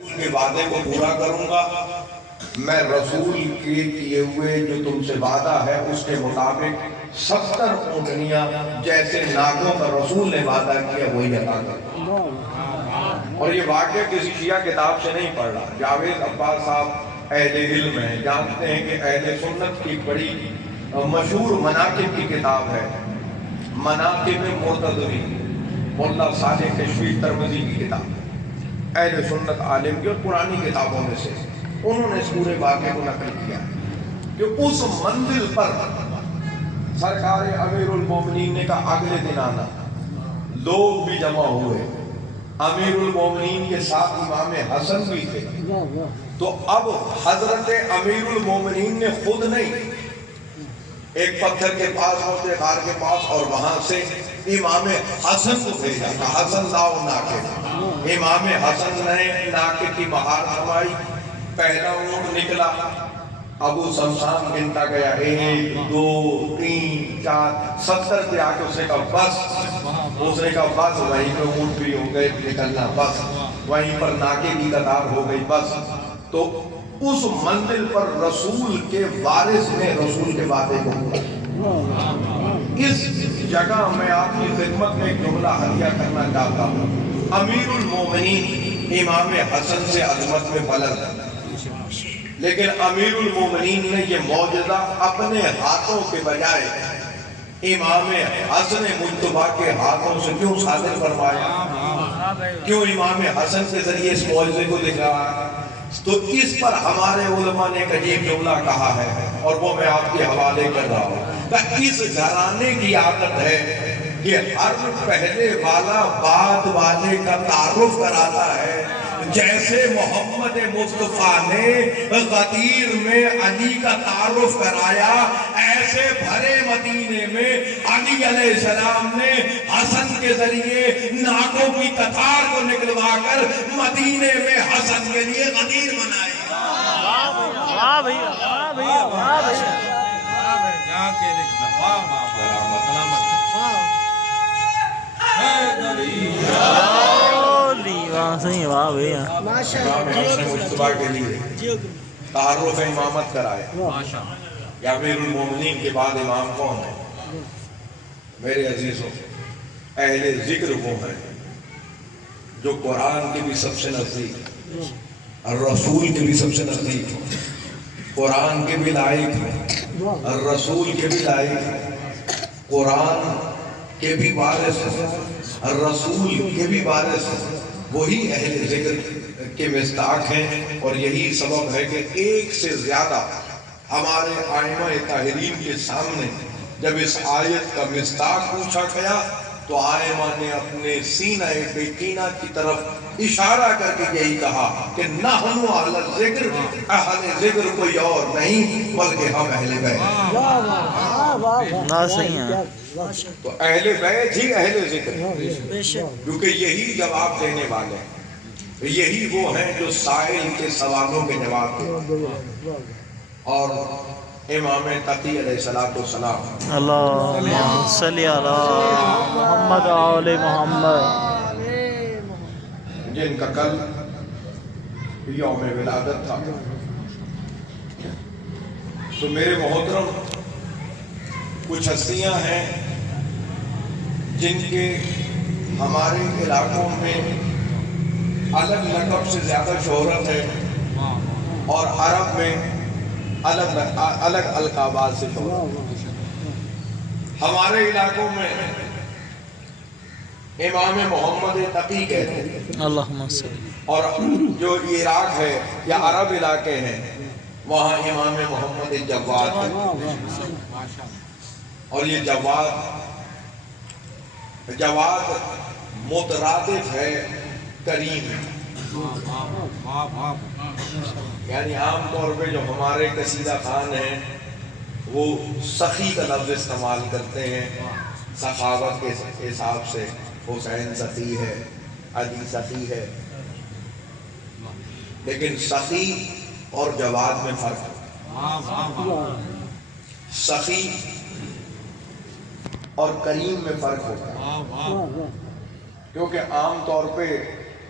کے وعدے کو پورا کروں گا، میں رسول کے کیے ہوئے جو تم سے وعدہ ہے اس کے مطابق 70 اونٹنیاں جیسے ناگوں کا رسول نے وعدہ کیا وہی عطا کروں گا۔ اور یہ واقعہ کسی شیعہ کتاب سے نہیں پڑھ رہا، جاوید عباس صاحب اہل علم ہیں، جانتے ہیں کہ اہل سنت کی بڑی مشہور مناقب کی کتاب ہے مناقب مرتضوی، مولا صالح کشفی ترمذی کی کتاب، اہل سنت عالم کی اور پرانی کتابوں میں سے انہوں نے اس پورے واقعے کو نقل کیا کہ اس منزل پر سرکار امیر المومنین نے کہا اگلے دن آنا، لوگ بھی جمع ہوئے، امیر المومنین کے ساتھ امام حسن بھی تھے، تو اب حضرت امیر المومنین نے خود نہیں، ایک پتھر کے پاس ہوتے غار کے پاس اور وہاں سے امام حسن کو بھیجا، حسن لاؤ ناکے، امام حسن نے ناکے کی مہار سمائی، پہلا اونٹ نکلا، ابو سمسان گنتا گیا 1 2 3 4 70 پہ آ کے اس نے کہا بس، اس نے کہا بس، وہیں پہ اونٹ بھی ہو گئے نکلنا بس، وہیں پر ناکے کی قطار ہو گئی بس۔ تو اس منزل پر رسول کے وارث نے رسول کے وعدے کو پورا۔ اس جگہ میں آپ کی خدمت میں ایک جملہ ہدیہ کرنا چاہتا ہوں، امیر المومنین امام حسن سے عظمت میں بلند ہے، لیکن امیر المومنین نے یہ معجزہ اپنے ہاتھوں کے بجائے امام حسن مجتبیٰ کے ہاتھوں سے کیوں صادر فرمایا، کیوں امام حسن کے ذریعے اس معجزے کو دکھایا؟ تو اس پر ہمارے علماء نے ایک عجیب جملہ کہا ہے اور وہ میں آپ کے حوالے کر رہا ہوں کہ اس گھرانے کی عادت ہے کہ ہر پہلے والا بعد والے کا تعارف کراتا ہے، جیسے محمد مصطفیٰ نے غدیر میں علی کا تعارف کرایا، ایسے بھرے مدینے میں علی علیہ السلام نے حسن کے ذریعے ناکوں کی قطار کو نکلوا کر مدینے میں حسن کے لیے غدیر بنائی۔ واہ بھیا، واہ بھیا، واہ بھیا، واہ بھیا، امام حسن مجتبیٰ کے لیے تعارف امامت کرایا۔ یا امیر المومنین کے بعد امام کون ہے؟ میرے عزیزوں، اہل ذکر وہ ہیں جو قرآن کے بھی سب سے نزدیک، رسول کے بھی سب سے نزدیک، قرآن کے بھی لائق ہیں، رسول کے بھی لائق ہیں، قرآن کے بھی وارث ہیں، رسول کے بھی وارث ہیں، وہی اہل ذکر کے مصداق ہیں۔ اور یہی سبب ہے کہ ایک سے زیادہ ہمارے ائمہ طاہرین کے سامنے جب اس آیت کا مصداق پوچھا گیا تو ائمہ نے اپنے سینہ بیقینہ کی طرف اشارہ کر کے یہی کہا کہ نحن اہل ذکر، اہل ذکر کوئی اور نہیں بلکہ ہم اہل بیت۔ نا صحیح ہے، تو اہل بیت ہی اہل ذکر ہے، کیونکہ یہی جواب دینے والے ہیں، یہی وہ ہیں جو سائل کے سوالوں کے جواب دیں۔ اور امام تقی علیہ السلام، اللہم صلی علی محمد آل محمد، جن کا کل یوم ولادت تھا، تو میرے محترم کچھ ہستیاں ہیں جن کے ہمارے علاقوں میں الگ لقب سے زیادہ شہرت ہے اور عرب میں الگ القابات سے شہرت۔ ہمارے علاقوں میں امام محمد تقی کہتے ہیں، اللہم صلی، اور جو عراق ہے یا عرب علاقے ہیں وہاں امام محمد جواد ہے۔ اور یہ جواد مترادف ہے کریم، یعنی عام طور پہ جو ہمارے قصیدہ خان ہیں وہ سخی کا لفظ استعمال کرتے ہیں، سخاوت کے حساب سے حسین سخی ہے، علی سخی ہے، لیکن سخی اور جواد میں فرق ہے، سخی اور کریم میں فرق ہوتا ہے، کیونکہ عام طور پہ